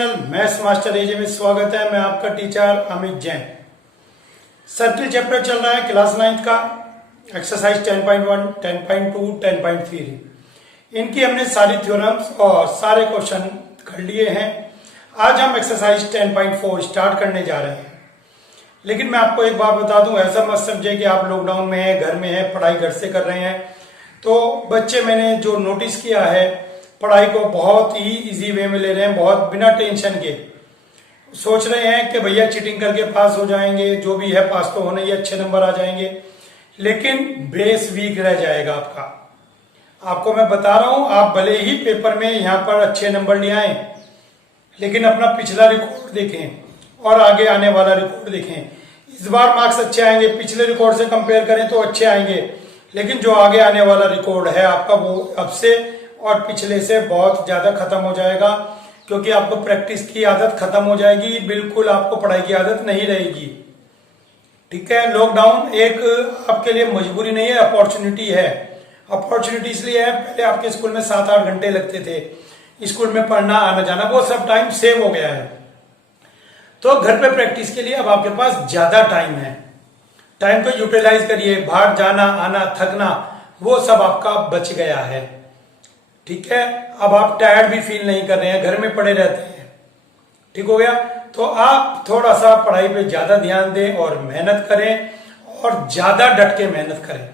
Channel maths master एजे में स्वागत है। मैं आपका teacher Amit Jain. Circle chapter चल रहा है क्लास 9 का, एक्सरसाइज 10.1, 10.2, 10.3। इनकी हमने सारी थ्योरम्स और सारे क्वेश्चन कर लिए हैं। आज हम एक्सरसाइज 10.4 स्टार्ट करने जा रहे हैं। लेकिन मैं आपको एक बात बता दूं, ऐसा मत समझे कि आप लॉकडाउन में हैं, घर में हैं, पढ़ाई घर से कर रहे हैं। तो बच्चे मैंने जो नोटिस किया है, पढ़ाई को बहुत ही इजी वे में ले रहे हैं, बहुत बिना टेंशन के। सोच रहे हैं कि भैया चीटिंग करके पास हो जाएंगे, जो भी है पास तो होने ही, अच्छे नंबर आ जाएंगे, लेकिन बेस वीक रह जाएगा आपका। आपको मैं बता रहा हूं, आप भले ही पेपर में यहां पर अच्छे नंबर ले आए, लेकिन अपना पिछला रिकॉर्ड देखें और आगे आने वाला रिकॉर्ड देखें। इस बार मार्क्स अच्छे आएंगे, पिछले रिकॉर्ड से कंपेयर करें तो अच्छे आएंगे, लेकिन जो आगे आने वाला रिकॉर्ड है आपका, वो अब से और पिछले से बहुत ज्यादा खत्म हो जाएगा, क्योंकि आपको प्रैक्टिस की आदत खत्म हो जाएगी, बिल्कुल आपको पढ़ाई की आदत नहीं रहेगी। ठीक है, लॉकडाउन एक आपके लिए मजबूरी नहीं है, अपॉर्चुनिटी है। अपॉर्चुनिटी इसलिए है, पहले आपके स्कूल में 7-8 घंटे लगते थे स्कूल में पढ़ना, आना जाना, वो सब टाइम सेव हो गया है। तो घर पे प्रैक्टिस के लिए अब आपके पास ज्यादा टाइम है। टाइम को यूटिलाइज करिए, बाहर जाना आना थकना वो सब आपका बच गया है। ठीक है, अब आप टायर्ड भी फील नहीं कर रहे हैं, घर में पड़े रहते हैं। ठीक हो गया, तो आप थोड़ा सा पढ़ाई पे ज्यादा ध्यान दें और मेहनत करें, और ज्यादा डट के मेहनत करें।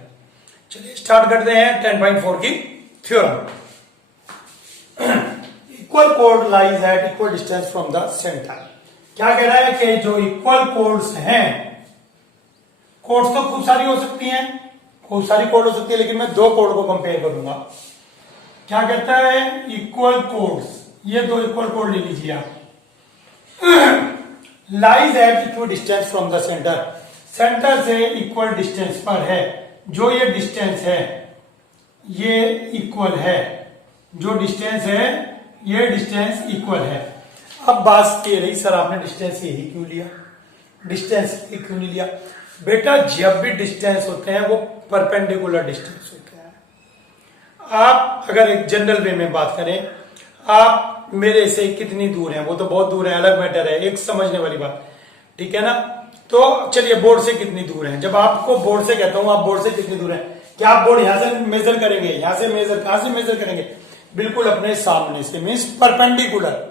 चलिए स्टार्ट करते हैं 10.4 की theorem. Equal code lies at equal distance from the centre. क्या कह रहा है कि जो इक्वल कोड्स हैं, कोड्स तो खूब सारी हो सकती हैं, खूब सारी कोड हो सकती है, लेकिन मैं दो कोड को कंपेयर करूंगा। क्या कहता है, इक्वल कोड्स, ये दो इक्वल कोड ले लीजिए आप। Lies at equal distance from the centre, centre से इक्वल डिस्टेंस पर है। जो ये डिस्टेंस है ये इक्वल है, जो डिस्टेंस है ये डिस्टेंस इक्वल है। अब बात ये रही, सर आपने डिस्टेंस यही क्यों लिया, डिस्टेंस क्यों नहीं लिया? बेटा, जब भी डिस्टेंस होते हैं वो परपेंडिकुलर डिस्टेंस होते हैं। आप अगर एक जनरल वे में बात करें, आप मेरे से कितनी दूर हैं, वो तो बहुत दूर है, अलग मैटर है, एक समझने वाली बात। ठीक है ना? तो चलिए बोर्ड से कितनी दूर है। जब आपको बोर्ड से कहता हूं, आप बोर्ड से कितनी दूर है, क्या आप बोर्ड यहां से मेजर करेंगे? यहां से मेजर, कहां से मेजर करेंगे? बिल्कुल अपने सामने से, मीन्स परपेंडिकुलर।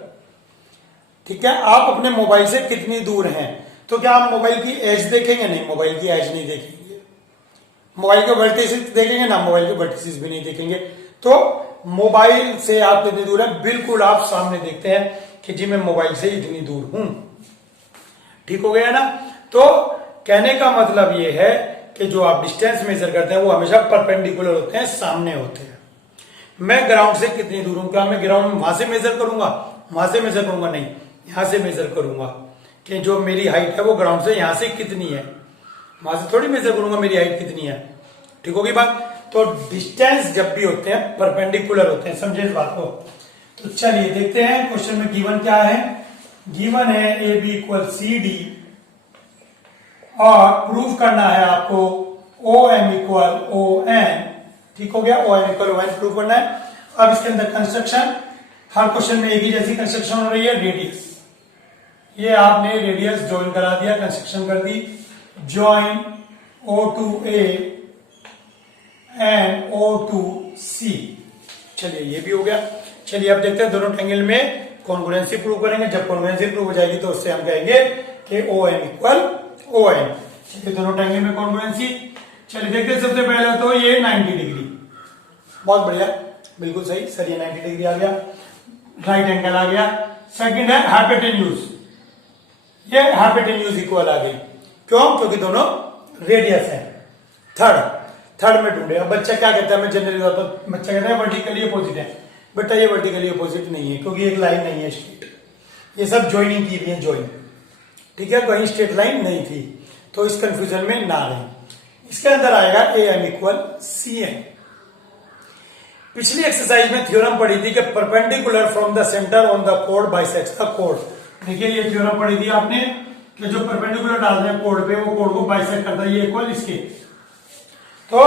ठीक है, आप अपने मोबाइल से कितनी दूर हैं, तो क्या आप मोबाइल की एज देखेंगे? नहीं, मोबाइल की एज नहीं देखेंगे। मोबाइल के वर्टिसेस देखेंगे ना, मोबाइल के वर्टिसेस भी नहीं देखेंगे। तो मोबाइल से आप कितनी दूर है, बिल्कुल आप सामने देखते हैं कि जी मैं मोबाइल से इतनी दूर हूं। ठीक हो गया ना? तो कहने का मतलब यह है कि जो आप डिस्टेंस मेजर करते हैं वो हमेशा परपेंडिकुलर होते हैं, सामने होते हैं। मैं ग्राउंड से कितनी दूर हूं, क्या मैं ग्राउंड में वहां से मेजर करूंगा, वहां से मेजर करूंगा? नहीं, यहां से मेजर करूंगा कि जो मेरी हाइट है वो ग्राउंड से यहां से कितनी है, वहां से थोड़ी मेजर करूंगा मेरी हाइट कितनी है। ठीक होगी बात? तो डिस्टेंस जब भी होते हैं परपेंडिकुलर होते हैं, समझे इस बात को? तो चलिए देखते हैं क्वेश्चन में गिवन क्या है। गिवन है A B equal C D, और प्रूव करना है आपको O M equal O N. ठीक हो गया, O M equal O N prove करना है। अब इसके अंदर कंस्ट्रक्शन, हर क्वेश्चन में एक ही जैसी कंस्ट्रक्शन हो रही है। रेडियस, ये आपने रेडियस ज्वाइन करा दिया, कंस्ट्रक्शन कर दी, join O to A and O to C। चलिए ये भी हो गया। चलिए अब देखते हैं दोनों ट्रायंगल में कॉन्ग्रुएंसी प्रूव करेंगे। जब कॉन्ग्रुएंसी प्रूव हो जाएगी तो उससे हम कहेंगे कि OM इक्वल ON। चलिए दोनों ट्रायंगल में कॉन्ग्रुएंसी, चलिए देखते हैं। सबसे पहले तो ये 90 डिग्री, बहुत बढ़िया, बिल्कुल सही सर, ये 90 डिग्री आ गया, राइट एंगल आ गया। सेकंड है हाइपोटेन्यूज, ये हाइपोटेन्यूज इक्वल आ गई। क्यों? क्योंकि दोनों रेडियस है। थर्ड में ढूंढे। अब बच्चा क्या कहता है, मैं जनरली बच्चा कहता है वर्टिकली अपोजिट है। बेटा ये वर्टिकली अपोजिट नहीं है, क्योंकि एक लाइन नहीं है स्ट्रेट, ये सब ज्वाइनिंग की हुई है, ज्वाइन। ठीक है, कहीं स्ट्रेट लाइन नहीं थी, तो इस कंफ्यूजन में ना रहे। इसके अंदर आएगा ए एम इक्वल सी एन। पिछली एक्सरसाइज में थ्योरम पढ़ी थी कि perpendicular from the centre on the code bisects the code. देखिए ये थ्योरम पढ़ी थी आपने कि जो परपेंडिकुलर डालते हैं कोड पे, वो कोड को बाइसेक्ट करता है, ये इक्वल इसके। तो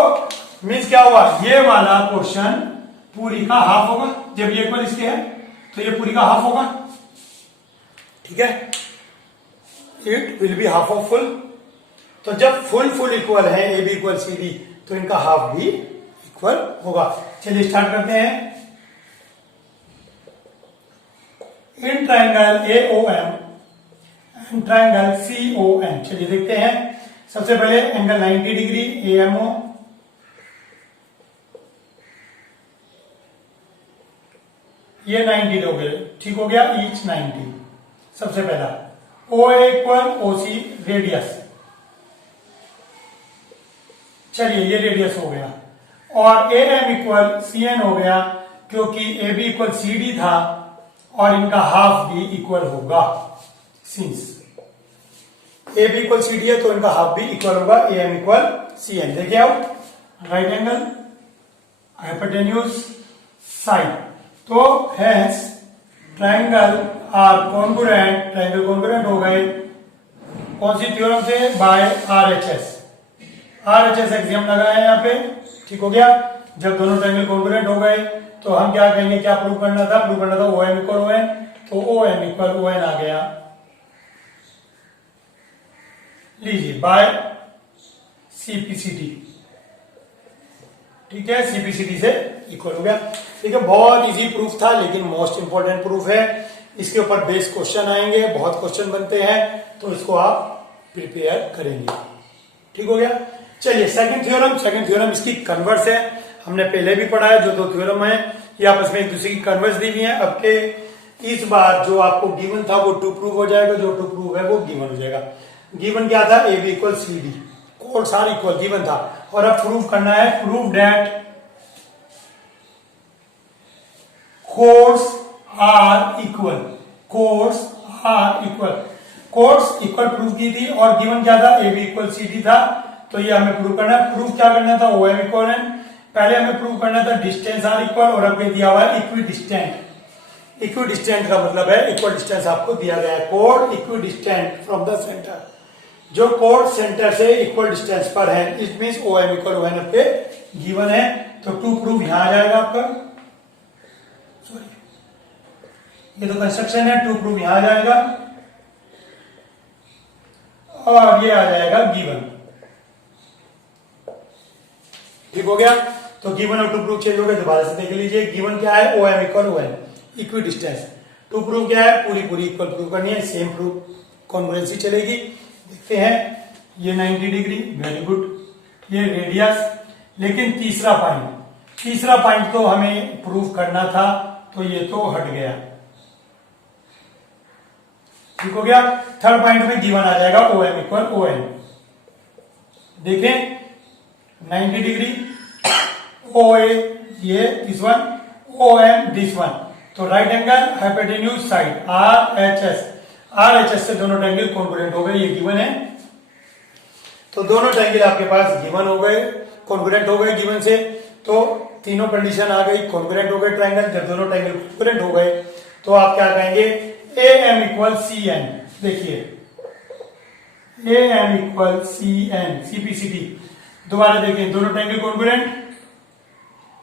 मीन्स क्या हुआ, ये वाला पोर्शन पूरी का हाफ होगा। जब ये इक्वल इसके है तो ये पूरी का हाफ होगा। ठीक है, it will be half of full. तो जब फुल इक्वल है A B equal C D, तो इनका हाफ भी इक्वल होगा। चलिए स्टार्ट करते हैं। In triangle A O M and triangle C O N, चलिए देखते हैं। सबसे पहले angle 90 degree A M O, ये 90 हो गए, ठीक हो गया, ईच 90। सबसे पहला ओ ए इक्वल ओ सी रेडियस, चलिए ये रेडियस हो गया। और A M equal C N हो गया, क्योंकि A B equal C D था और इनका हाफ भी इक्वल होगा। Since A B equal C D है तो इनका हाफ भी इक्वल होगा, A M equal C N. देखिए आप राइट एंगल हाइपोटेन्यूज साइड, तो hence triangle are congruent, triangle congruent हो गए कौन सी थ्योरम से? By RHS. आरएचएस एक्सियम लगा है यहाँ पे, ठीक हो गया। जब दोनों ट्राइंगल कॉन्ग्रुएंट हो गए तो हम क्या कहेंगे, क्या प्रूव करना था? प्रूव करना था O M equal O N, तो O M equal O N आ गया। लीजिए बाय सीपीसीटी, ठीक है, सीपीसीटी से इक्वल हो गया। ठीक है, बहुत इजी प्रूफ था लेकिन मोस्ट इंपॉर्टेंट प्रूफ है। इसके ऊपर बेस क्वेश्चन आएंगे, बहुत क्वेश्चन बनते हैं, तो इसको आप प्रिपेयर करेंगे। ठीक हो गया। चलिए सेकंड थ्योरम, सेकंड थ्योरम इसकी कन्वर्स है, हमने पहले भी पढ़ा है। जो दो थ्योरम है ये आपस में एक दूसरे की कन्वर्स दी हुई है। अब के इस बार जो आपको गिवन था वो टू प्रूव हो जाएगा, जो टू प्रूव है वो गिवन हो जाएगा। गिवन क्या था? A B equal C D, chords are equal, given था। और अब प्रूव करना है, prove that chords are equal, chords are equal, chords equal prove की थी और गिवन क्या था? A B equal C D था। तो ये हमें प्रूव करना है। प्रूव क्या करना था? O M equal N. पहले हमें प्रूव करना था डिस्टेंस आर इक्वल, और अब दिया हुआ है इक्वी डिस्टेंट। इक्वी डिस्टेंट का मतलब है इक्वल डिस्टेंस आपको दिया गया है। कोड equidistant from the centre, जो कोड सेंटर से इक्वल डिस्टेंस पर है, it mean O M equal O N पे गिवन है। तो टू प्रूव यहां आ जाएगा आपका, सॉरी ये तो कंस्ट्रक्शन है, टू प्रूव यहां आ जाएगा और ये आ जाएगा गिवन। ठीक हो गया। तो गिवन और टू प्रूव चेंज हो गए, दोबारा से देख लीजिए। गिवन क्या है? O M equal O N, equidistance. To prove क्या है? पूरी इक्वल प्रूव करनी है, सेम प्रूव कॉन्ग्रुएंसी चलेगी। देखते हैं, ये 90 डिग्री, वेरी गुड, ये रेडियस। लेकिन तीसरा पॉइंट तो हमें प्रूव करना था, तो ये तो हट गया। ठीक हो गया। थर्ड पॉइंट में गिवन आ जाएगा O M equal O N. देखें 90 डिग्री, ओ ए ये this one, O M this one, तो right angle hypotenuse side R H S, R H S से दोनों ट्रायंगल कॉन्ग्रुएंट हो गए, ये गिवन है। तो दोनों ट्रायंगल आपके पास गिवन हो गए, कॉन्ग्रुएंट हो गए गिवन से। तो तीनों कंडीशन आ गई, कॉन्ग्रुएंट हो गए ट्रायंगल। जब दोनों ट्रायंगल कॉन्ग्रुएंट हो गए तो आप क्या कहेंगे? A M equal C N. देखिए A M equal C N, CPCT. दोबारा देखें, दोनों ट्रायंगल कॉन्ग्रुएंट,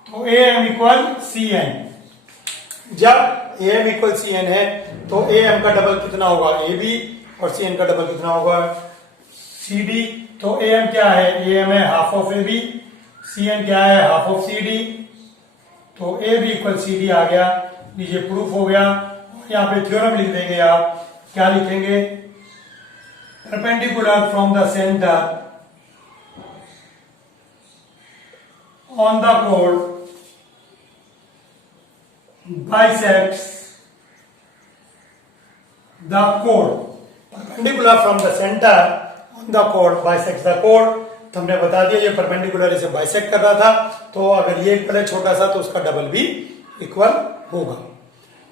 तो A M equal C N. जब A M equal C N है तो ए एम का डबल कितना होगा? ए बी, और सी एन का डबल कितना होगा? C D. तो ए एम क्या है? ए एम है half of A B, C N क्या है? Half of C D. तो A B equal C D आ गया, लीजिए प्रूफ हो गया। यहाँ पे थ्योरम लिख देंगे आप, क्या लिखेंगे? Perpendicular from the centre on the chord bisects the chord, perpendicular from the center on the chord bisects the chord। तो हमने बता दिया ये परपेंडिकुलर इसे बाइसेक्ट कर रहा था, तो अगर ये इक्वल है छोटा सा तो उसका डबल भी इक्वल होगा।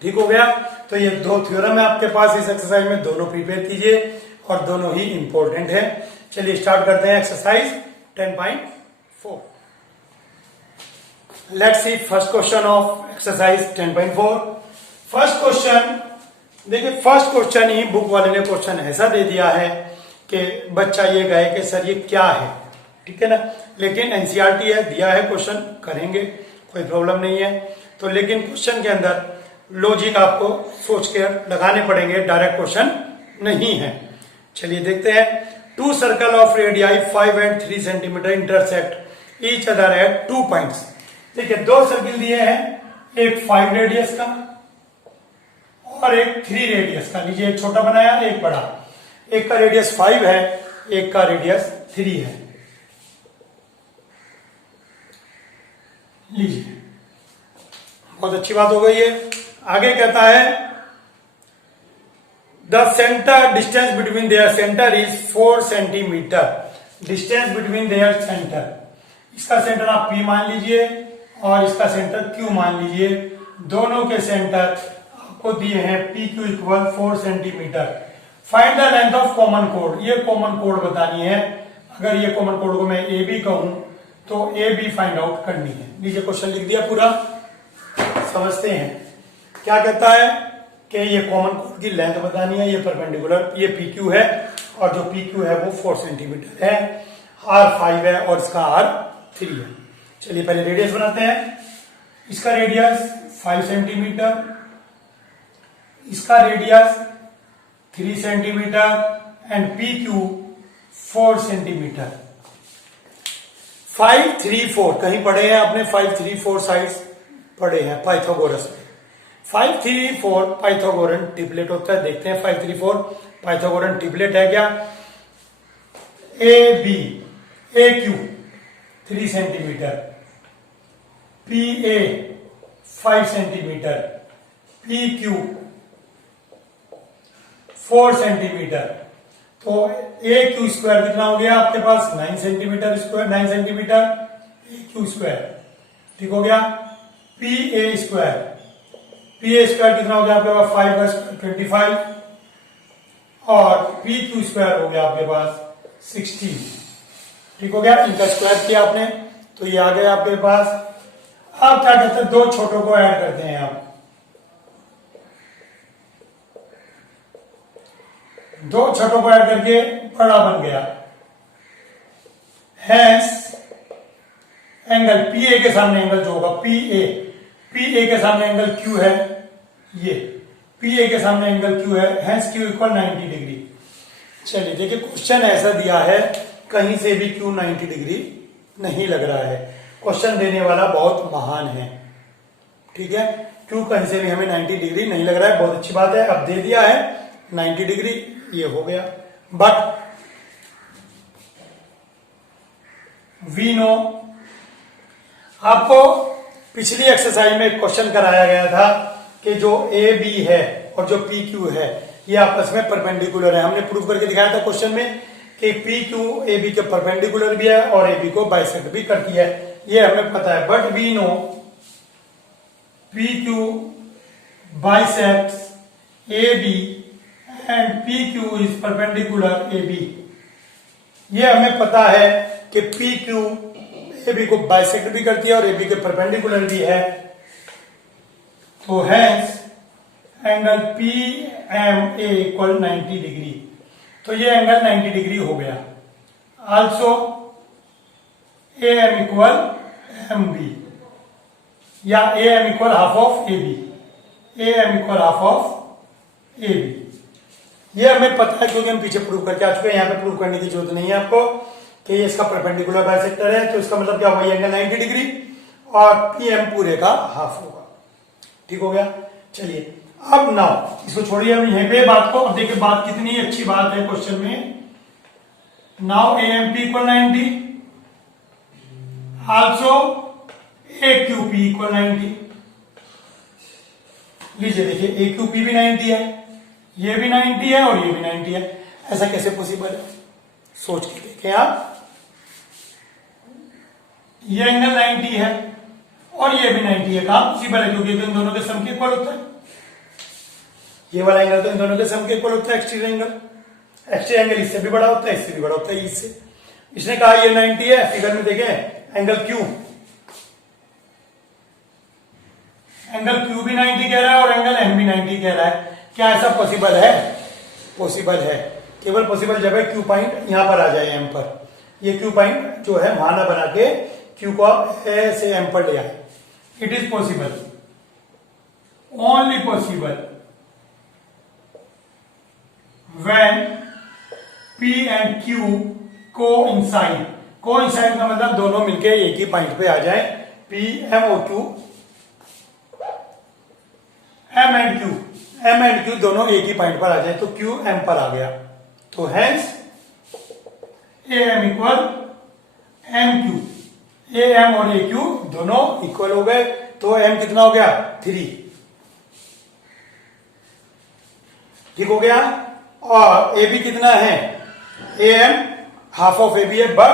ठीक हो गया। तो ये दो थ्योरम है आपके पास इस एक्सरसाइज में, दोनों प्रिपेयर कीजिए और दोनों ही इंपॉर्टेंट है। चलिए स्टार्ट करते हैं exercise 10.4। Let's see first question of exercise 10.4। First question देखिए, फर्स्ट क्वेश्चन ही बुक वाले ने क्वेश्चन ऐसा दे दिया है कि बच्चा ये कहे कि सर ये क्या है, ठीक है ना। लेकिन एनसीईआरटी है, दिया है क्वेश्चन, करेंगे, कोई प्रॉब्लम नहीं है। तो लेकिन क्वेश्चन के अंदर लॉजिक आपको सोच के लगाने पड़ेंगे, डायरेक्ट क्वेश्चन नहीं है। चलिए देखते हैं। Two circle of radii 5 and 3 centimetre intersect each other at 2 points. देखिए दो सर्किल दिए हैं, एक 5 रेडियस का और एक 3 रेडियस का। लीजिए एक छोटा बनाया एक बड़ा, एक का रेडियस 5 है, एक का रेडियस 3 है। लीजिए बहुत अच्छी बात हो गई है। आगे कहता है the centre distance between their centre is 4 centimetre. Distance between their centre, इसका सेंटर आप P मान लीजिए और इसका सेंटर Q मान लीजिए। दोनों के सेंटर आपको दिए हैं PQ equal 4 centimetre. Find the length of common code, ये कॉमन कोड बतानी है। अगर ये कॉमन कोड को मैं AB कहूं तो AB फाइंड आउट करनी है। लीजिए क्वेश्चन लिख दिया पूरा, समझते हैं। क्या कहता है कि ये कॉमन कोड की लेंथ बतानी है, ये परपेंडिकुलर, ये PQ है और जो PQ है वो 4 सेंटीमीटर है, R 5 है और इसका R 3 है। चलिए पहले रेडियस बनाते हैं। इसका रेडियस 5 सेंटीमीटर, इसका radius 3 centimetre and PQ 4 centimetre. 5 3 4 कहीं पढ़े हैं आपने? 5 3 4 साइड्स पढ़े हैं पाइथागोरस में। 5 3 4 पाइथागोरन ट्रिपलेट होता है। देखते हैं 5 3 4 पाइथागोरन ट्रिपलेट है क्या? AB AQ 3 centimetre, PA 5 centimetre, PQ 4 centimetre. तो AQ स्क्वायर कितना हो गया आपके पास? 9 centimetre square, 9 centimetre AQ square, ठीक हो गया। PA स्क्वायर, PA स्क्वायर कितना हो गया आपके पास? 5 का स्क्वायर 25 और PQ स्क्वायर हो गया आपके पास 16, ठीक हो गया। इनका स्क्वायर किया आपने तो ये आ गया आपके पास। आप क्या करते हैं, दो छोटों को ऐड करते हैं आप, दो छोटों को ऐड करके बड़ा बन गया। हैंस एंगल PA के सामने एंगल जो होगा PA के सामने एंगल Q है, ये PA के सामने एंगल Q है, हैंस Q इक्वल 90 डिग्री। चलिए देखिए क्वेश्चन ऐसा दिया है, कहीं से भी Q 90 डिग्री नहीं लग रहा है। क्वेश्चन देने वाला बहुत महान है, ठीक है। Q कहीं से भी हमें 90 डिग्री नहीं लग रहा है, बहुत अच्छी बात है। अब दे दिया है 90 डिग्री, ये हो गया। बट वी नो, आपको पिछली एक्सरसाइज में क्वेश्चन कराया गया था कि जो AB है और जो PQ है ये आपस में परपेंडिकुलर है। हमने प्रूव करके दिखाया था क्वेश्चन में कि PQ AB के परपेंडिकुलर भी है और AB को बाइसेक्ट भी करती है, ये हमें पता है। But we know PQ bisects AB and PQ is perpendicular AB। ये हमें पता है कि PQ AB को बाइसेक्ट भी करती है और AB के परपेंडिकुलर भी है। तो hence angle PMA equal 90 degree, तो ये एंगल 90 डिग्री हो गया। आल्सो AM इक्वल MB या AM equal half of AB, AM equal half of AB। ये हमें पता है क्योंकि हम पीछे प्रूव करके आ चुके हैं, यहाँ पे प्रूव करने की जरूरत नहीं है आपको कि ये इसका परपेंडिकुलर बाइसेक्टर है। तो इसका मतलब क्या हुआ, एंगल 90 डिग्री और PM पूरे का हाफ होगा, ठीक हो गया। चलिए अब नाउ इसको छोड़िए, हम यहीं पे बात को, अब देखिए बात कितनी अच्छी बात है क्वेश्चन में। Now AMP equal 90, also AQP equal 90। लीजिए देखिए AQP भी 90 है, ये भी 90 है और ये भी 90 है। ऐसा कैसे पॉसिबल है, सोच के देखें आप। ये एंगल 90 है और ये भी 90 है, कहां पॉसिबल है? क्योंकि इन दोनों के सम के इक्वल होता है। ये वाला एंगल तो इन दोनों के सम के इक्वल होता है, एक्सटीरियर एंगल। एक्सटीरियर एंगल इससे भी बड़ा होता है, इससे भी बड़ा होता है, इससे। इसने कहा ये 90 है, फिगर में देखें एंगल Q, एंगल Q भी 90 कह रहा है और एंगल M भी 90 कह रहा है। क्या ऐसा पॉसिबल है? पॉसिबल है, केवल पॉसिबल जब है Q पॉइंट यहां पर आ जाए M पर। ये Q पॉइंट जो है वहां ना बना के Q को ऐसे M पर ले आए, it is possible only possible when P and Q coincide। coincide का मतलब दोनों मिलके एक ही पॉइंट पे आ जाए। P M O Q M and Q दोनों एक ही पॉइंट पर आ जाए तो Q M पर आ गया, तो hence AM equal MQ। AM और AQ दोनों इक्वल हो गए, तो M कितना हो गया 3, ठीक हो गया। और AB कितना है, AM हाफ ऑफ AB है, but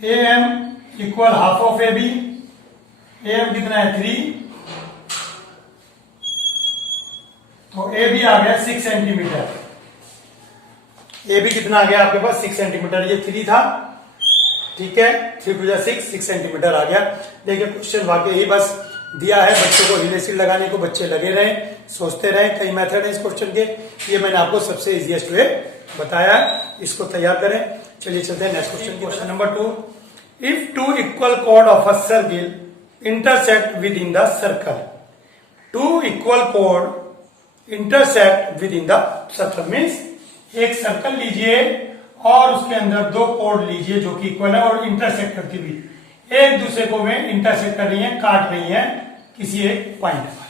AM equal half of AB, AM कितना है 3, तो AB आ गया 6 सेंटीमीटर। AB कितना आ गया आपके पास 6 सेंटीमीटर, ये 3 था, ठीक है, 3 टू 6 सेंटीमीटर आ गया। देखिए क्वेश्चन वाकई ही बस दिया है बच्चों को रिलेशन लगाने को, बच्चे लगे रहे, सोचते रहे। कई मेथड है इस क्वेश्चन के, ये मैंने आपको सबसे इजीएस्ट वे बताया है, इसको तैयार करें। चलिए चलते हैं next question. Question number 2, if two equal chord of a circle intersect within the circle, two equal chord intersect within the circle means एक सर्कल लीजिए और उसके अंदर दो कॉर्ड लीजिए जो कि इक्वल है और इंटरसेक्ट करती हुई एक दूसरे को वे इंटरसेक्ट कर रही हैं, काट रही हैं किसी एक पॉइंट पर।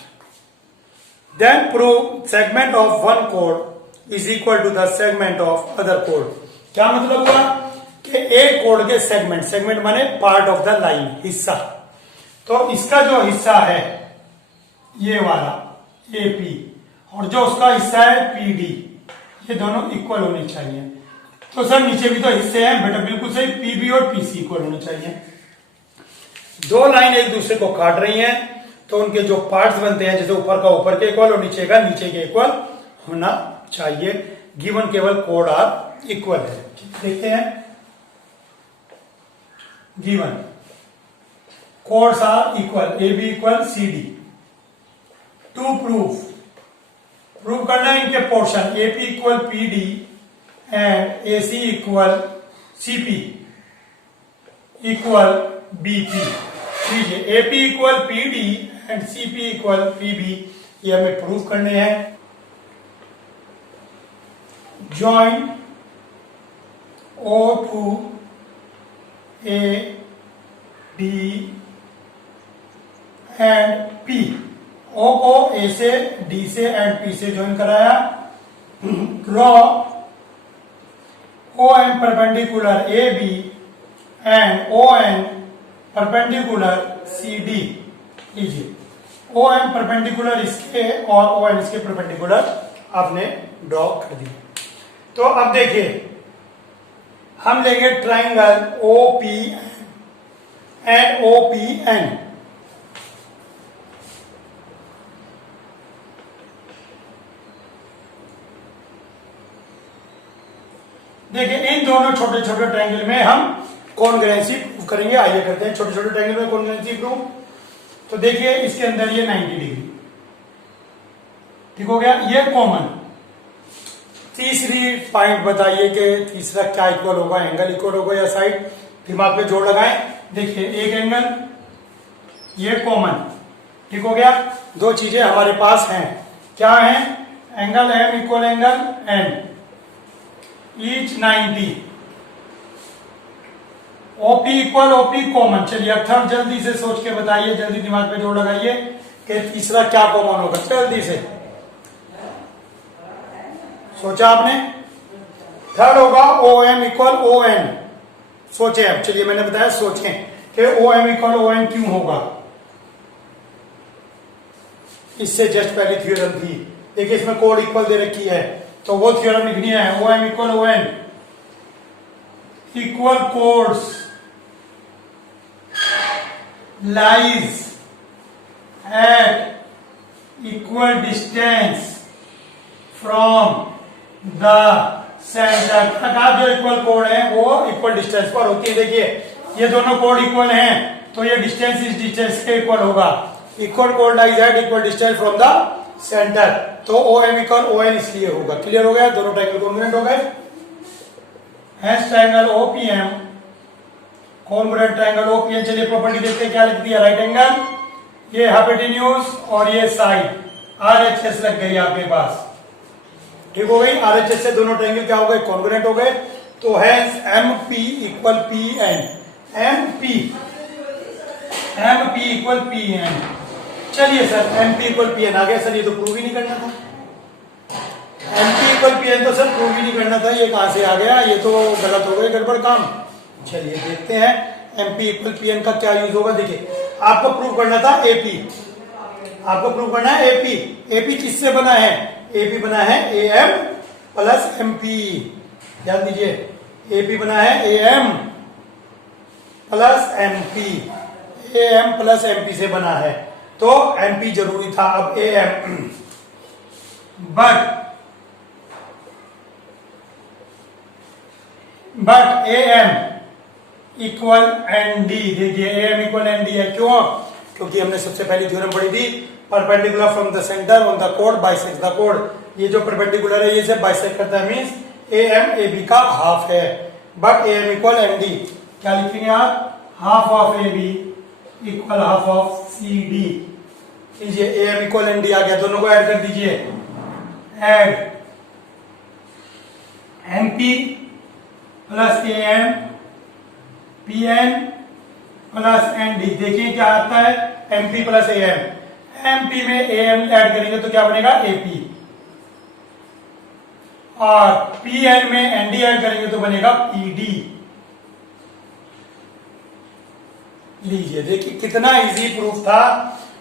Then prove segment of one chord is equal to the segment of other chord. क्या मतलब हुआ कि एक कॉर्ड के सेगमेंट, सेगमेंट माने पार्ट ऑफ द लाइन, हिस्सा, तो इसका जो हिस्सा है ये वाला AP और जो उसका हिस्सा है PD, ये दोनों इक्वल होने चाहिए। तो सर नीचे भी तो हिस्से हैं बेटा, बिल्कुल सही, PB और PC इक्वल होने चाहिए। दो लाइन एक दूसरे को काट रही हैं तो उनके जो पार्ट्स बनते हैं, जैसे ऊपर का ऊपर के इक्वल और नीचे का नीचे के इक्वल होना चाहिए। गिवन केवल कोड आर इक्वल है। देखते हैं, given chords are equal, AB equal CD। To prove करना है इनके portion, AP equal PD and AC equal CP equal BP। लीजिए AP equal PD and CP equal PB, ये हमें प्रूव करने हैं। Join O to A B and P, O को A से D से एंड P से ज्वाइन कराया। Draw OM perpendicular AB and ON perpendicular CD। लीजिए OM परपेंडिकुलर इसके और ON इसके परपेंडिकुलर आपने ड्रॉ कर दिया। तो अब देखिए हम लेंगे ट्राइंगल OPN एंड OPN। देखिए इन दोनों छोटे छोटे ट्रायंगल में हम कॉन्ग्रुएंसी प्रूव करेंगे। आइए करते हैं छोटे छोटे ट्रायंगल में कॉन्ग्रुएंसी प्रूव। तो देखिए इसके अंदर ये 90 डिग्री, ठीक हो गया, ये कॉमन। तीसरी पॉइंट बताइए कि तीसरा क्या इक्वल होगा, एंगल इक्वल होगा या साइड, दिमाग पे जोड़ लगाएं। देखिए एक एंगल, ये कॉमन, ठीक हो गया। दो चीजें हमारे पास हैं, क्या है, angle M equal angle N, each 90, OP equal OP common. चलिए अब थर्ड जल्दी से सोच के बताइए, जल्दी दिमाग पे जोड़ लगाइए कि तीसरा क्या कॉमन होगा, जल्दी से सोचा आपने। थर्ड होगा OM इक्वल ON। सोचे अब, चलिए मैंने बताया सोचें कि OM इक्वल ON क्यों होगा। इससे जस्ट पहले थ्योरम थी, देखिए इसमें कोड इक्वल दे रखी है तो वो थ्योरम लिखनी है। OM equal ON, equal codes lies at equal distance from the centre. का जो इक्वल कोड है वो इक्वल डिस्टेंस पर होती है। देखिए ये दोनों कोड इक्वल हैं तो ये डिस्टेंस इस डिस्टेंस के इक्वल होगा। Equal code lies at equal distance from the centre, तो OM इक्वल ON इसलिए होगा। क्लियर हो गया, दोनों ट्रायंगल कॉन्ग्रुएंट हो गए। Hence triangle OPM congruent triangle OPN। चलिए प्रॉपर्टी देखते हैं क्या लिखती है। राइट एंगल ये हाइपोटेन्यूज और ये साइड RHS लग गई आपके पास, ठीक हो गई। RHS से दोनों ट्रायंगल क्या हो गए, कॉन्ग्रुएंट हो गए। तो है MP equal PN, MP equal PN। चलिए सर MP इक्वल PN आ गया सर, ये तो प्रूव ही नहीं करना था। MP इक्वल PN तो सर प्रूव ही नहीं करना था, ये कहां से आ गया, ये तो गलत हो गया, गड़बड़ काम। चलिए देखते हैं MP इक्वल PN का क्या यूज होगा। देखिए आपको प्रूव करना था AP, आपको प्रूव करना है AP किससे बना है, AP बना है AM प्लस MP। ध्यान दीजिए AP बना है AM plus MP, AM plus MP से बना है, तो MP जरूरी था। अब AM but AM equal ND, देखिए AM इक्वल ND है, क्यों, क्योंकि हमने सबसे पहली थ्योरम पढ़ी थी, perpendicular from the centre on the code bisect the code. ये जो परपेंडिकुलर है ये से बाइसेक्ट करता है, मींस AM AB का हाफ है। बट AM इक्वल ND, क्या लिखेंगे आप, half of AB equal half of CD। लीजिए AM इक्वल ND आ गया, दोनों को ऐड कर दीजिए, add MP plus AM PN plus ND। देखिए क्या आता है, MP प्लस AM, MP में AM ऐड करेंगे तो क्या बनेगा AP, और PN में ND ऐड करेंगे तो बनेगा PD। लीजिए देखिए कितना इजी प्रूफ था,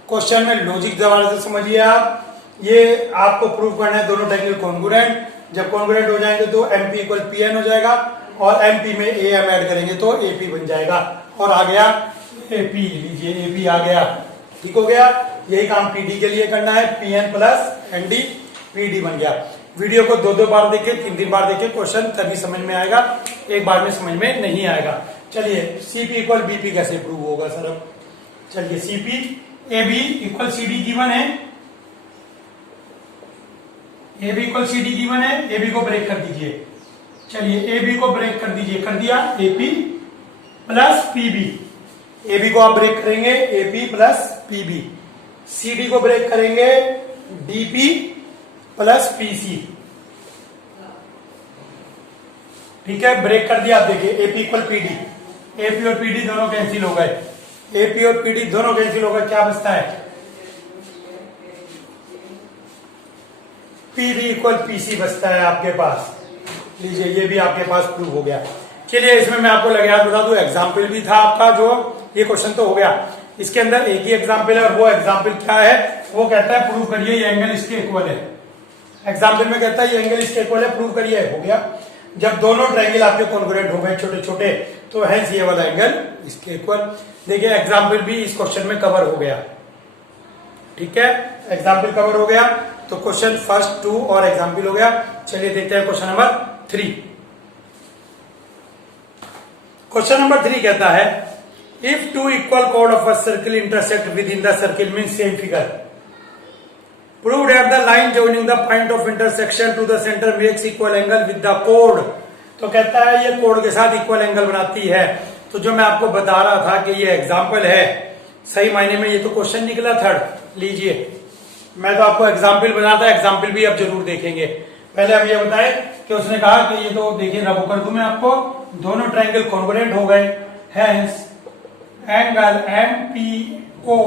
क्वेश्चन में लॉजिक जवाब से समझिए आप। ये आपको प्रूफ करना है दोनों ट्रायंगल कॉन्ग्रुएंट, जब कॉन्ग्रुएंट हो जाएंगे तो MP इक्वल PN हो जाएगा, और MP में AM ऐड करेंगे तो AP बन जाएगा, और आ गया AP। लीजिए AP आ गया, ठीक हो गया। यही काम PD के लिए करना है, PN प्लस ND PD बन गया। वीडियो को दो बार देखे, तीन बार देखे, क्वेश्चन तभी समझ में आएगा, एक बार में समझ में नहीं आएगा। चलिए CP इक्वल BP कैसे प्रूव होगा सर, अब चलिए CP AB equal CD given है, AB इक्वल CD गिवन है, AB को ब्रेक कर दीजिए। चलिए AB को ब्रेक कर दीजिए, कर दिया, AP प्लस PB, AB को आप ब्रेक करेंगे AP प्लस PB, CD को ब्रेक करेंगे DP प्लस PC, ठीक है, ब्रेक कर दिया। आप देखिए AP इक्वल PD, AP और PD दोनों कैंसिल हो गए, AP और PD दोनों कैंसिल हो गए, क्या बचता है, PD इक्वल PC बचता है आपके पास। लीजिए ये भी आपके पास प्रूव हो गया। चलिए इसमें मैं आपको लगे बता दूं, एग्जाम्पल भी था आपका, जो ये क्वेश्चन तो हो गया, इसके अंदर एक ही एग्जाम्पल है, और वो एग्जाम्पल क्या है, वो कहता है प्रूव करिए ये एंगल इसके इक्वल है। एग्जाम्पल में कहता है ये एंगल इसके इक्वल है, प्रूव करिए, हो गया। जब दोनों ट्रायंगल आपके कॉन्ग्रुएंट हो गए छोटे छोटे, तो हेंस ये वाला एंगल इसके इक्वल। देखिए एग्जाम्पल भी इस क्वेश्चन में कवर हो गया, ठीक है, एग्जाम्पल कवर हो गया, तो क्वेश्चन फर्स्ट 2 और एग्जाम्पल हो गया। चलिए देखते हैं क्वेश्चन नंबर 3। क्वेश्चन नंबर 3 कहता है, इफ टू इक्वल कोड of a circle intersect within the circle, mean same figure, prove that the line joining the point of intersection to the centre makes equal angle with the कोड। तो कहता है ये code के साथ equal angle बनाती है। तो जो मैं आपको बता रहा था कि ये एग्जाम्पल है, सही मायने में ये तो क्वेश्चन निकला थर्ड। लीजिए मैं तो आपको एग्जाम्पल बनाता, एग्जाम्पल भी अब जरूर देखेंगे। पहले हम ये बताएं कि उसने कहा कि ये तो देखिए रबो कर दूं मैं आपको, दोनों ट्रायंगल कॉन्ग्रुएंट हो गए, hence angle MPO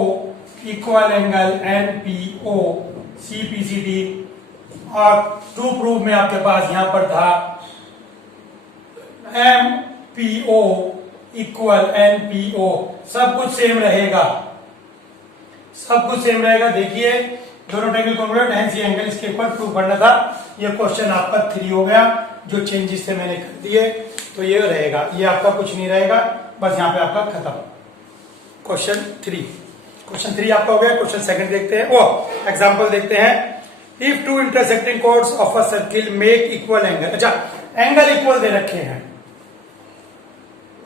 equal angle NPO CPCD। और टू प्रूफ में आपके पास यहां पर था MPO इक्वल NPO, सब कुछ सेम रहेगा, सब कुछ सेम रहेगा। देखिए दोनों ट्रायंगल कॉन्ग्रुएंट, हेंस ये एंगल इसके इक्वल प्रूव करना था। ये क्वेश्चन आपका 3 हो गया, जो चेंजेस थे मैंने कर दिए, तो ये रहेगा, ये आपका कुछ नहीं रहेगा, बस यहाँ पे आपका खत्म। क्वेश्चन 3, क्वेश्चन 3 आपका हो गया। क्वेश्चन सेकंड देखते हैं, वो एग्जांपल देखते हैं। If two intersecting chords of a circle make equal angle, अच्छा एंगल इक्वल दे रखे हैं,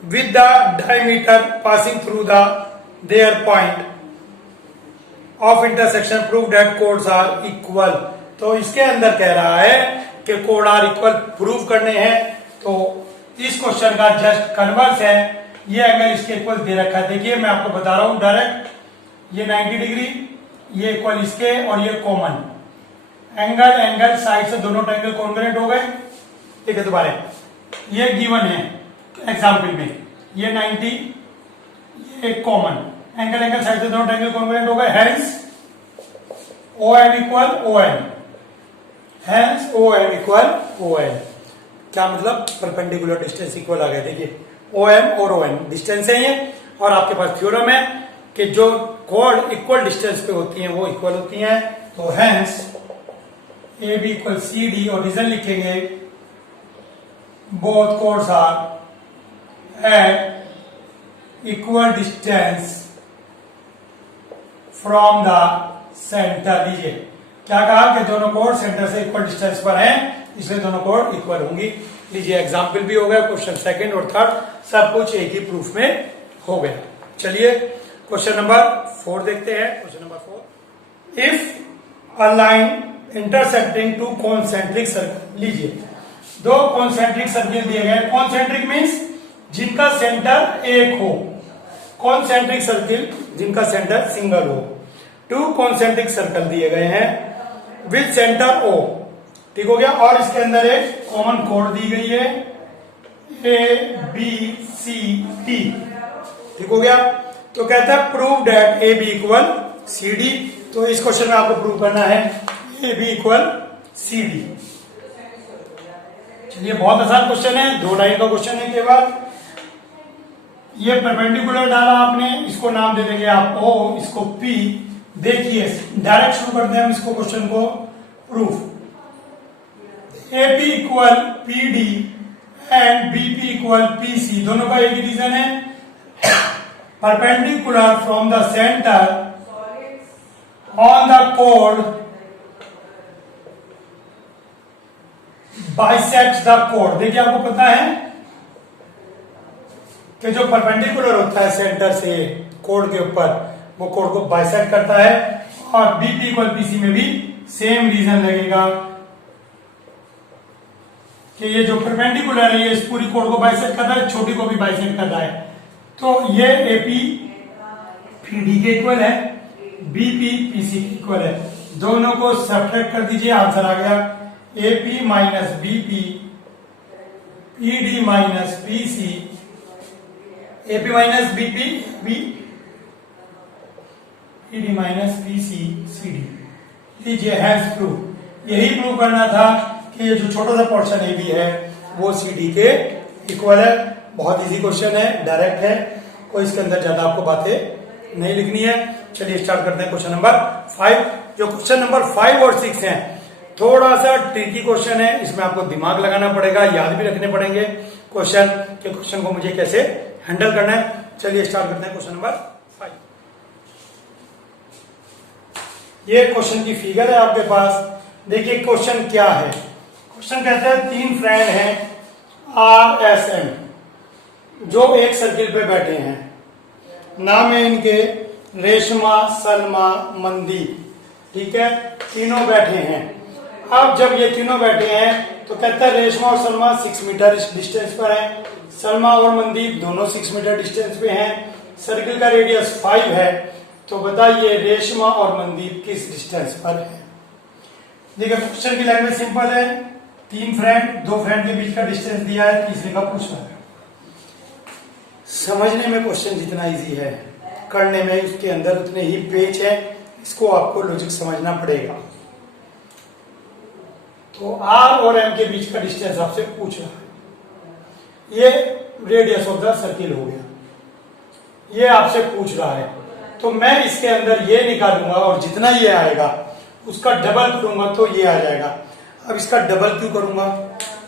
with the diameter passing through the their point of intersection, prove that chords are equal. तो इसके अंदर कह रहा है कि कोड आर इक्वल प्रूव करने हैं। तो इस क्वेश्चन का जस्ट कन्वर्स है, ये एंगल इसके इक्वल दे रखा है। देखिए मैं आपको बता रहा हूं डायरेक्ट, ये 90 डिग्री, ये इक्वल इसके, और ये कॉमन एंगल साइड से दोनों ट्रायंगल कॉन्ग्रुएंट हो गए। ठीक है, दोबारा ये गिवन है एग्जाम्पल में, ये 90, ये कॉमन एंगल साइड से दोनों ट्रायंगल कॉन्ग्रुएंट हो गए, hence OM equal OM, hence OM equal OM। क्या मतलब? परपेंडिकुलर डिस्टेंस इक्वल आ गया। देखिए OM और OM डिस्टेंस है ये, और आपके पास थ्योरम है कि जो कोड इक्वल डिस्टेंस पे होती हैं वो इक्वल होती हैं। तो हेंस AB इक्वल CD, और रीजन लिखेंगे both chords are at equal distance from the centre. लीजिए क्या कहा कि दोनों कोड सेंटर से इक्वल डिस्टेंस पर हैं, इसलिए दोनों कोड इक्वल होंगी। लीजिए एग्जाम्पल भी हो गया, क्वेश्चन सेकंड और थर्ड सब कुछ एक ही प्रूफ में हो गया। चलिए क्वेश्चन नंबर 4 देखते हैं। Question number 4, if a line intersecting two concentric circle. लीजिए दो कॉन्सेंट्रिक सर्किल दिए गए। कॉन्सेंट्रिक मीन्स जिनका सेंटर एक हो, कॉन्सेंट्रिक सर्किल जिनका सेंटर सिंगल हो। टू कॉन्सेंट्रिक सर्कल दिए गए हैं विद सेंटर O, ठीक हो गया, और इसके अंदर एक कॉमन कोड दी गई है ABCD, ठीक हो गया। तो कहता है prove that AB equal CD। तो इस क्वेश्चन में आपको प्रूव करना है AB इक्वल CD। चलिए बहुत आसान क्वेश्चन है, 2 लाइन का क्वेश्चन है केवल। ये परपेंडिकुलर डाला आपने, इसको नाम दे देंगे आप O, इसको P। देखिए डायरेक्ट शुरू करते हैं हम इसको क्वेश्चन को proof. AP equal PD and BP equal PC, दोनों का एक ही रीजन है, perpendicular from the centre on the code bisects the code. देखिए आपको पता है कि जो परपेंडिकुलर होता है सेंटर से कोड के ऊपर, वो कोड को बाइसेक्ट करता है, और BP इक्वल PC में भी सेम रीजन लगेगा कि ये जो परपेंडिकुलर है ये इस पूरी कोड को बाइसेक्ट कर रहा है, छोटी को भी बाइसेक्ट कर रहा है। तो ये AP PD के इक्वल है, BP PC के इक्वल है। दोनों को सब्ट्रैक्ट कर दीजिए, आंसर आ गया AP minus BP PD minus PC, AP minus BP PD minus PC CD। लीजिए हैज प्रूफ। यही प्रूव करना था कि ये जो छोटा सा पोर्शन AB है वो CD के इक्वल है। बहुत इजी क्वेश्चन है, डायरेक्ट है, कोई इसके अंदर ज्यादा आपको बातें नहीं लिखनी है। चलिए स्टार्ट करते हैं क्वेश्चन नंबर 5। जो क्वेश्चन नंबर 5 और 6 हैं थोड़ा सा ट्रिकी क्वेश्चन है, इसमें आपको दिमाग लगाना पड़ेगा, याद भी रखने पड़ेंगे क्वेश्चन के क्वेश्चन को मुझे कैसे हैंडल करना है। चलिए स्टार्ट करते हैं क्वेश्चन नंबर 5। ये क्वेश्चन की फिगर है आपके पास। देखिए क्वेश्चन क्या है। क्वेश्चन कहता है 3 फ्रेंड हैं RSM जो एक सर्किल पे बैठे हैं। नाम है इनके रेशमा, सलमा, मनदीप, ठीक है, तीनों बैठे हैं। अब जब ये तीनों बैठे हैं तो कहता है रेशमा और सलमा 6 मीटर डिस्टेंस पर हैं, सलमा और मनदीप दोनों 6 मीटर डिस्टेंस पे हैं। सर्किल का रेडियस 5 है। तो बताइए रेशमा और मनदीप किस डिस्टेंस पर है। देखिए क्वेश्चन की लैंग्वेज सिंपल है, 3 फ्रेंड, 2 फ्रेंड के बीच का डिस्टेंस दिया है, तीसरे का पूछना है। समझने में क्वेश्चन जितना इजी है, करने में उसके अंदर उतने ही पेच है, इसको आपको लॉजिक समझना पड़ेगा। तो R और M के बीच का डिस्टेंस आपसे पूछ रहा है। ये रेडियस ऑफ द सर्किल हो गया, ये आपसे पूछ रहा है। तो मैं इसके अंदर ये निकालूंगा और जितना ये आएगा उसका डबल करूंगा तो ये आ जाएगा। अब इसका डबल क्यों करूंगा,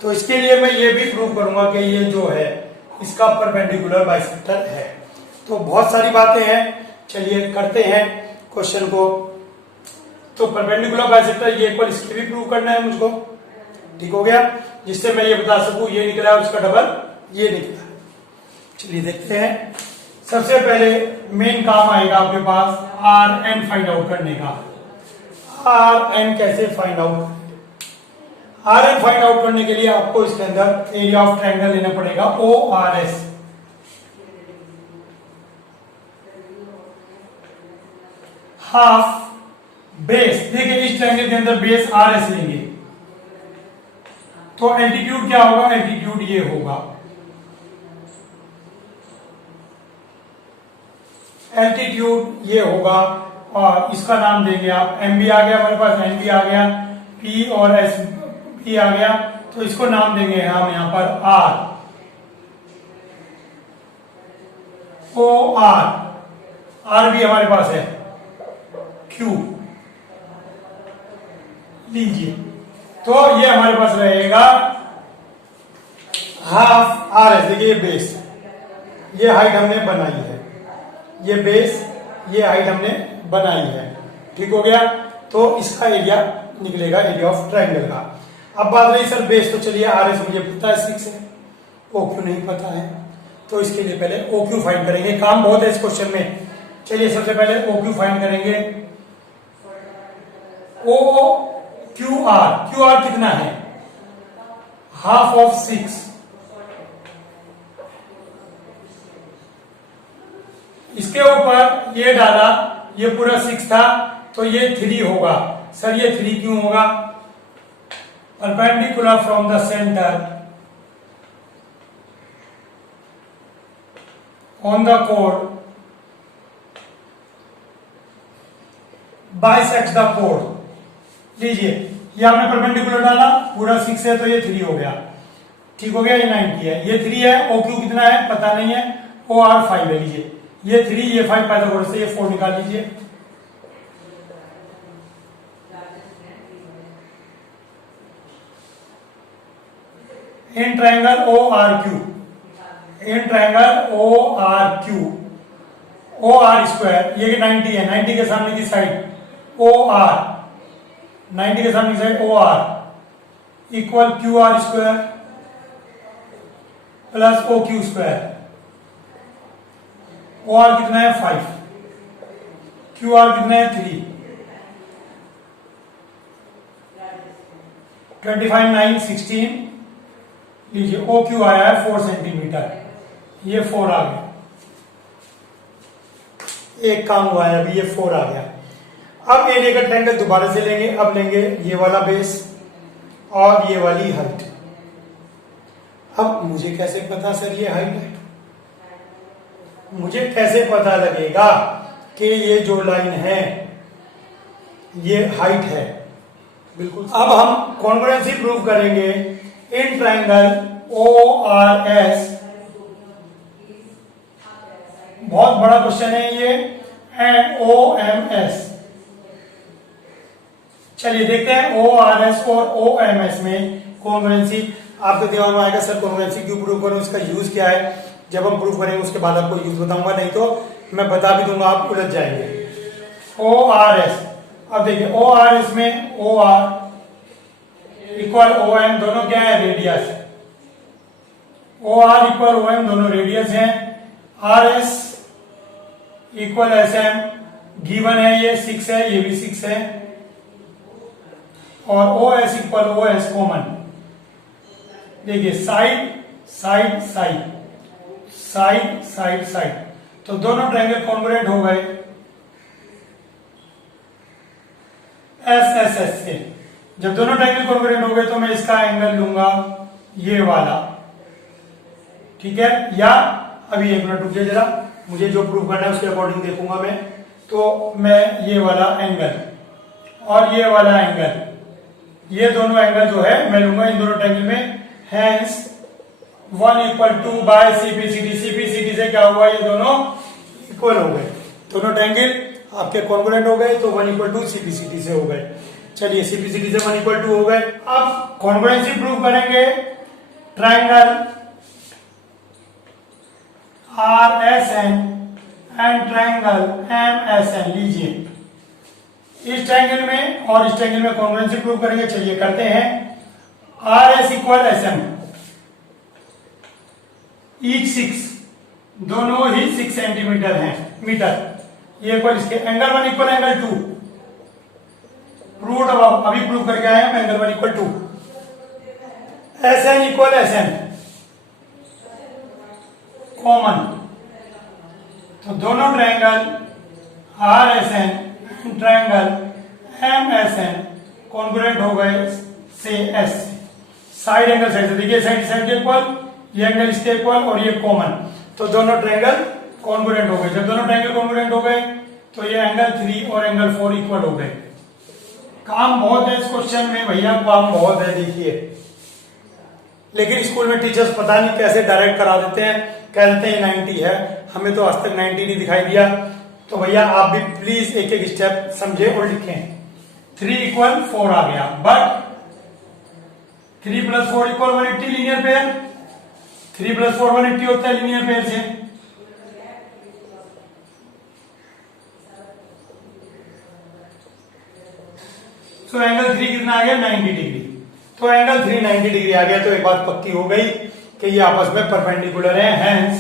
तो इसके लिए मैं ये भी प्रूव करूंगा कि ये जो है इसका परपेंडिकुलर बाइसेक्टर है। तो बहुत सारी बातें हैं, चलिए करते हैं क्वेश्चन को। तो परपेंडिकुलर बाइसेक्टर ये इक्वल, इसके भी प्रूव करना है मुझको, ठीक हो गया, जिससे मैं ये बता सकूं ये निकला है उसका डबल ये निकला। चलिए देखते हैं। सबसे पहले मेन काम आएगा आपके पास Rn फाइंड आउट करने का। Rn कैसे find out, Rn find out करने के लिए आपको इसके अंदर एरिया ऑफ ट्रायंगल लेना पड़ेगा ORS। हाफ बेस, देखिए इस ट्रायंगल के अंदर बेस आर एस लेंगे तो एल्टीट्यूड क्या होगा, एल्टीट्यूड ये होगा, एल्टीट्यूड ये होगा और इसका नाम देंगे आप, एम बी आ गया हमारे पास, एन बी आ गया, पी और एस बी आ गया, तो इसको नाम देंगे हम यहां पर आर, ओ आर, आर भी हमारे पास है, क्यू लीजिए, तो ये हमारे पास रहेगा हाफ आर एस, देखिए ये बेस, ये हाइट हमने बनाई है, ये बेस, ये हाइट हमने बनाई है, ठीक हो गया। तो इसका एरिया निकलेगा, एरिया ऑफ ट्रायंगल का। अब बात रही सर बेस, तो चलिए आर एस मुझे पता है 6 है, ओ क्यू नहीं पता है, तो इसके लिए पहले ओ क्यू फाइंड करेंगे, काम बहुत है इस क्वेश्चन में। चलिए सबसे पहले ओ क्यू फाइंड करेंगे, ओ क्यू आर कितना है, हाफ ऑफ 6, इसके ऊपर ये डाला, ये पूरा 6 था तो ये 3 होगा, सर ये 3 क्यों होगा, perpendicular from the centre on the code bisects the code, लीजिए ये हमने परपेंडिकुलर डाला, पूरा 6 है तो ये 3 हो गया, ठीक हो गया, ये 90 है, ये 3 है, ओ क्यू कितना है पता नहीं है, ओ आर 5 है, लीजिए ये 3 ये 5 पाइथागोरस से ये 4 निकाल लीजिए, in triangle O R Q, in triangle O R Q, O R square, ये 90 है, 90 के सामने की साइड ओ आर, 90 के सामने की side O R equal Q R square plus O Q square, O R कितना है 5, क्यू आर कितना है 3, 25 9 16, लीजिए ओ क्यू आया है 4 सेंटीमीटर, ये 4 आ गया, एक काम हुआ है अभी, ये 4 आ गया। अब एरिया का ट्रायंगल दोबारा से लेंगे, अब लेंगे ये वाला बेस और ये वाली हाइट। अब मुझे कैसे पता सर ये हाइट है, मुझे कैसे पता लगेगा कि ये जो लाइन है ये हाइट है, बिल्कुल। अब हम कॉन्ग्रुएंसी प्रूव करेंगे in triangle O R S, बहुत बड़ा क्वेश्चन है ये, एंड ओ एम एस। चलिए देखते हैं ओ आर एस और ओ एम एस में कॉन्ग्रुएंसी। आपके दिमाग में आएगा सर कॉन्ग्रुएंसी क्यों प्रूव करूं, इसका यूज क्या है, जब हम प्रूव करेंगे उसके बाद आपको यूज बताऊंगा, नहीं तो मैं बता भी दूंगा आप उलझ जाएंगे। ओ आर एस, अब देखिए ओ आर एस में O R equal O M, दोनों क्या है radius, O R equal O M दोनों रेडियस हैं, R S equal S M given है, ये 6 है, ये भी 6 है, और O S equal O S common, देखिए side side side side side side, तो दोनों ट्रायंगल कॉन्ग्रुएंट हो गए एस एस एस से। जब दोनों ट्रायंगल कॉन्ग्रुएंट हो गए तो मैं इसका एंगल लूंगा ये वाला, ठीक है, या अभी एक मिनट रुकिए जरा, मुझे जो प्रूव करना है उसके अकॉर्डिंग देखूंगा मैं, तो मैं ये वाला एंगल और ये वाला एंगल, ये दोनों एंगल जो है मैं लूंगा इन दोनों ट्रायंगल में, हेंस 1 इक्वल 2 बाय सीपीसीडी, सीपीसीडी से क्या हुआ, ये दोनों इक्वल हो गए, दोनों ट्रायंगल आपके कॉन्ग्रुएंट हो गए, तो 1 इक्वल 2 सीपीसीडी से हो गए। चलिए सीपीसीडी से 1 इक्वल 2 हो गए। अब कॉन्ग्रुएंसी प्रूव करेंगे triangle R S N and triangle M S N. लीजिए इस ट्रायंगल में और इस ट्रायंगल में कॉन्ग्रुएंसी प्रूव करेंगे, चलिए करते हैं। R S equal S M, each 6, दोनों ही 6 सेंटीमीटर हैं मीटर, ये इक्वल इसके, एंगल 1 इक्वल एंगल 2, प्रूव अब अभी प्रूव करके आए हैं, angle 1 equal 2, S N equal S N common, तो दोनों triangle R S N triangle M S N congruent हो गए से एस से। साइड एंगल साइड से देखिए, साइड साइड इक्वल, ये एंगल इसके इक्वल और ये कॉमन, तो दोनों ट्रायंगल कॉन्ग्रुएंट हो गए। जब दोनों ट्रायंगल कॉन्ग्रुएंट हो गए तो ये एंगल 3 और एंगल 4 इक्वल हो गए। काम बहुत है इस क्वेश्चन में भैया, काम बहुत है देखिए, लेकिन स्कूल में टीचर्स पता नहीं कैसे डायरेक्ट करा देते हैं, कह देते हैं 90 है, हमें तो आज तक 90 नहीं दिखाई दिया। तो भैया आप भी प्लीज एक एक स्टेप समझे और लिखें। 3 इक्वल 4 आ गया, बट 3 + 4 = 180 लीनियर पेयर। 3 + 4 180 होता है लीनियर पेयर से। तो एंगल 3 कितना आ गया? 90 डिग्री। तो एंगल 3 90 डिग्री आ गया, तो एक बात पक्की हो गई कि ये आपस में परपेंडिकुलर है, हेंस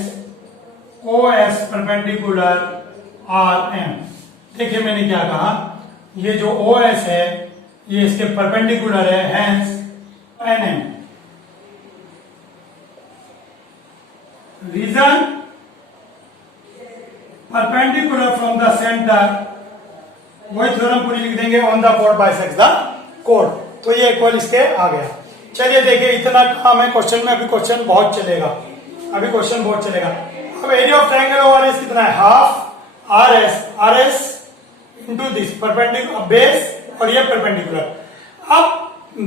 OS परपेंडिकुलर RM। देखिए मैंने क्या कहा, ये जो OS है ये इसके परपेंडिकुलर है, hence NM। Reason perpendicular from the centre, वही थ्योरम पूरी लिख देंगे, on the code bisects the कोड। तो ये इक्वल इसके आ गया। चलिए देखिए, इतना काम है क्वेश्चन में, अभी क्वेश्चन बहुत चलेगा, अभी क्वेश्चन बहुत चलेगा। अब एरिया ऑफ ट्रायंगल ORS कितना है? Half RS into this perpendicular base, और ये परपेंडिकुलर। अब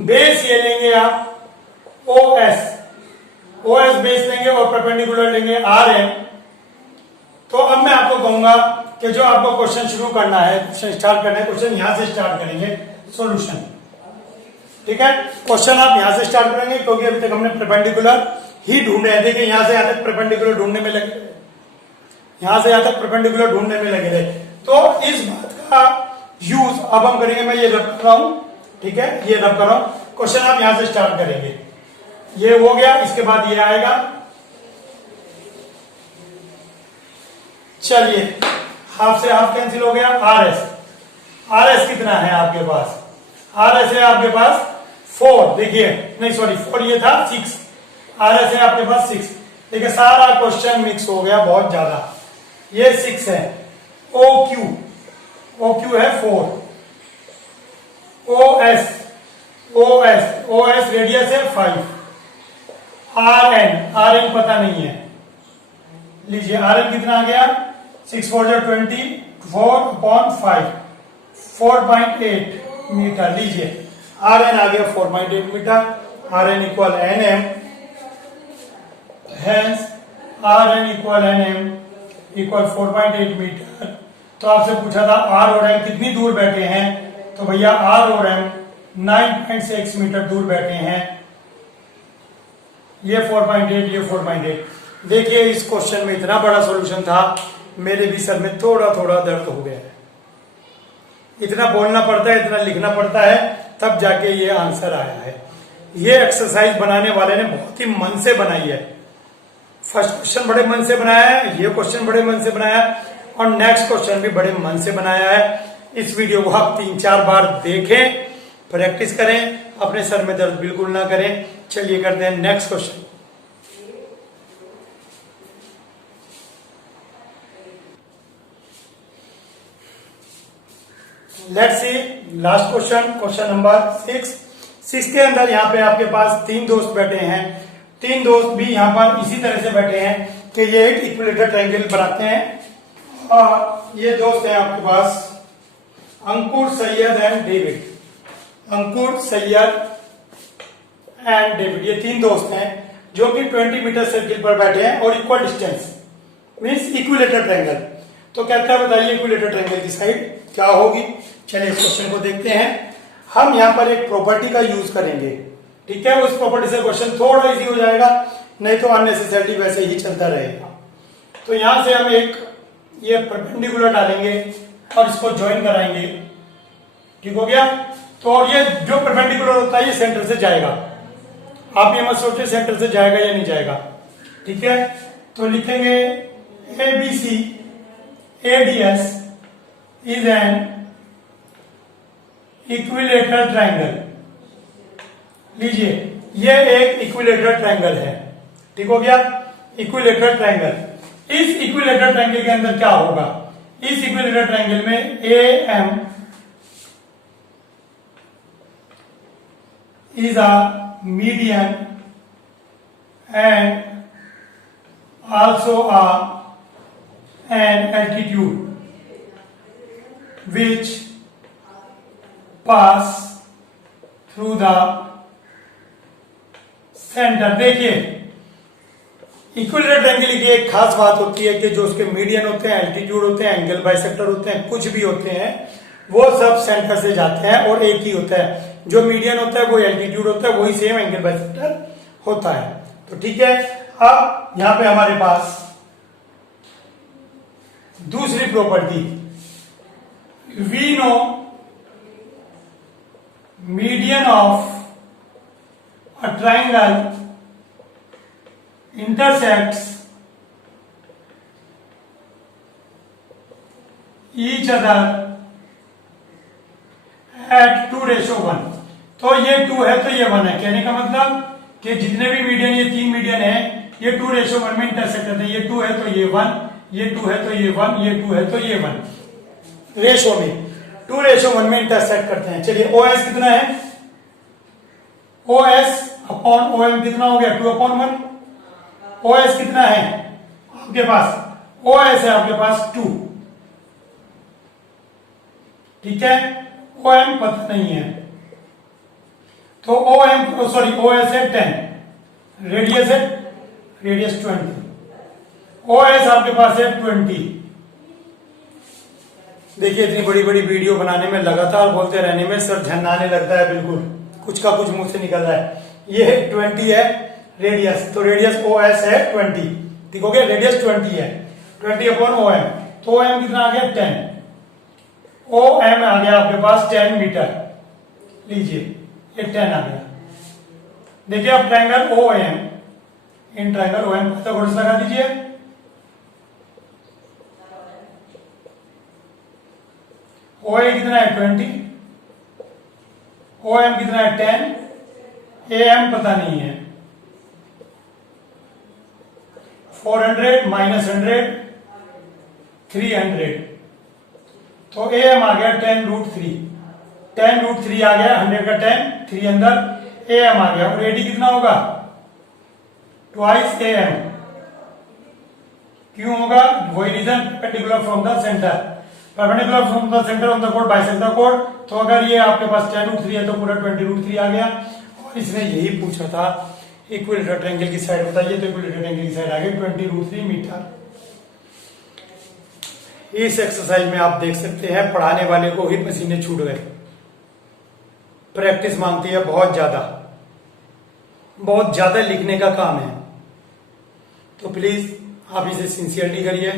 बेस ये लेंगे आप OS बेस लेंगे और परपेंडिकुलर लेंगे RM। तो अब मैं आपको कहूंगा कि जो आपको क्वेश्चन शुरू करना है, क्वेश्चन स्टार्ट करना है, क्वेश्चन यहां से स्टार्ट करेंगे, सॉल्यूशन। ठीक है, क्वेश्चन आप यहां से स्टार्ट करेंगे, क्योंकि अभी तक हमने परपेंडिकुलर ही ढूंढ रहे थे कि यहां से यहां तक परपेंडिकुलर ढूंढने में लगे, यहां से यहां तक परपेंडिकुलर ढूंढने में लगे थे। तो इस बात का यूज अब हम करेंगे, मैं ये रब कर रहा हूं, ठीक है, ये रब कर रहा हूं। क्वेश्चन आप यहां से स्टार्ट करेंगे, ये हो गया, इसके बाद ये आएगा। चलिए, हाफ से हाफ कैंसिल हो गया। RS कितना है आपके पास? RS है आपके पास 4, देखिए, नहीं सॉरी 4 ये था 6, RS है आपके पास 6। देखिए सारा क्वेश्चन मिक्स हो गया बहुत ज्यादा। ये 6 है, OQ है 4, OS रेडियस है 5, RN पता नहीं है, लीजिए RN कितना आ गया? 6 4 20, 4/5, 4.8 मीटर। लीजिए RN आ गया 4.8 metre, RN = NM, hence RN = NM = 4.8 metre. तो आपसे पूछा था R और M कितनी दूर बैठे हैं, तो भैया R और M 9.6 मीटर दूर बैठे हैं। ये 4.8, ये 4.8। देखिए इस क्वेश्चन में इतना बड़ा सॉल्यूशन था, मेरे भी सर में थोड़ा थोड़ा दर्द हो गया है। इतना बोलना पड़ता है, इतना लिखना पड़ता है, तब जाके ये आंसर आया है। ये एक्सरसाइज बनाने वाले ने बहुत ही मन से बनाई है। फर्स्ट क्वेश्चन बड़े मन से बनाया है, ये क्वेश्चन बड़े मन से बनाया है, और नेक्स्ट क्वेश्चन भी बड़े मन से बनाया है। इस वीडियो को आप 3-4 बार देखें, प्रैक्टिस करें, अपने सर में दर्द बिल्कुल ना करें। चलिए करते हैं next question. Let's see last question, question number 6 के अंदर यहाँ पे आपके पास 3 दोस्त बैठे हैं। 3 दोस्त भी यहाँ पर इसी तरह से बैठे हैं कि ये एक इक्विलेटरल ट्रायंगल बनाते हैं। और ये दोस्त हैं आपके पास Ankur, Syed and David. Ankur, Syed and David, ये 3 दोस्त हैं जो कि 20 मीटर सर्किल पर बैठे हैं और equal distance means equilateral triangle. तो कहता है बताइए इक्विलेटरल ट्रायंगल की साइड क्या होगी। चलिए इस क्वेश्चन को देखते हैं। हम यहाँ पर एक प्रॉपर्टी का यूज करेंगे, ठीक है, उस प्रॉपर्टी से क्वेश्चन थोड़ा इजी हो जाएगा, नहीं तो अननेसेसरली वैसे ही चलता रहेगा। तो यहां से हम एक ये परपेंडिकुलर डालेंगे और इसको ज्वाइन कराएंगे, ठीक हो गया। तो और ये जो परपेंडिकुलर होता है ये सेंटर से जाएगा, आप ये मत सोचिए सेंटर से जाएगा या नहीं जाएगा, ठीक है। तो लिखेंगे ABC ADS is an equilateral triangle. लीजिए ये एक इक्विलेटरल ट्रायंगल है, ठीक हो गया, इक्विलेटरल ट्रायंगल। इस इक्विलेटरल ट्रायंगल के अंदर क्या होगा, इस इक्विलेटरल ट्रायंगल में AM is a median and also an altitude which pass through the center। देखिए इक्विलेटरल ट्रायंगल की एक खास बात होती है कि जो उसके मीडियन होते हैं, एल्टीट्यूड होते हैं, एंगल बाइसेक्टर होते हैं, कुछ भी होते हैं, वो सब सेंटर से जाते हैं और एक ही होता है। जो मीडियन होता है वो एल्टीट्यूड होता है, वही सेम एंगल बाइसेक्टर होता है। तो ठीक है, अब यहां पे हमारे पास दूसरी property, we know median of a triangle intersects each other at 2:1। तो ये 2 है तो ये 1 है। कहने का मतलब कि जितने भी मीडियन, ये 3 मीडियन है, ये 2:1 में इंटरसेक्ट करते हैं। ये 2 है तो ये 1, ये 2 है तो ये 1, ये 2 है तो ये 1, रेशो में 2:1 में इंटरसेक्ट करते हैं। चलिए OS कितना है, OS अपॉन OM कितना हो गया, 2/1। OS कितना है आपके पास, OS है आपके पास 2, ठीक है। OM पता नहीं है तो OS है 10, रेडियस 20, OS आपके पास है 20। देखिए इतनी बड़ी बड़ी वीडियो बनाने में लगातार बोलते रहने में सर झन्नाने लगता है, बिल्कुल कुछ का कुछ मुंह से निकल रहा है। ये 20 है रेडियस, तो रेडियस OS है 20, ठीक हो गया। रेडियस 20 है, 20/OM, तो OM कितना आ गया 10, OM आ गया आपके पास 10 मीटर, लीजिए ये 10 आ गया। देखिए अब triangle OM, in triangle OM Pythagoras लगा दीजिए। OA कितना है 20, OM कितना है 10, AM पता नहीं है। 400 माइनस 100 300, तो AM आ गया 10√3, 10√3 आ गया, 100 का 10, 3 अंदर, AM आ गया। और AD कितना होगा, ट्वाइस AM। क्यों होगा, वही reason, perpendicular from the centre, perpendicular from the centre of the code bisect the कोड। तो अगर ये आपके पास 10√3 है तो पूरा 20√3 आ गया। और इसने यही पूछा था इक्विलेटरल ट्रायंगल की साइड बताइए, तो इक्विलेटरल ट्रायंगल की साइड आ गई 20√3 मीटर। इस एक्सरसाइज में आप देख सकते हैं पढ़ाने वाले को ही पसीने छूट गए। प्रैक्टिस मांगती है बहुत ज्यादा लिखने का काम है, तो प्लीज आप इसे सिंसियरली करिए।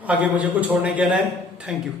आगे मुझे कुछ और नहीं कहना है। Thank you.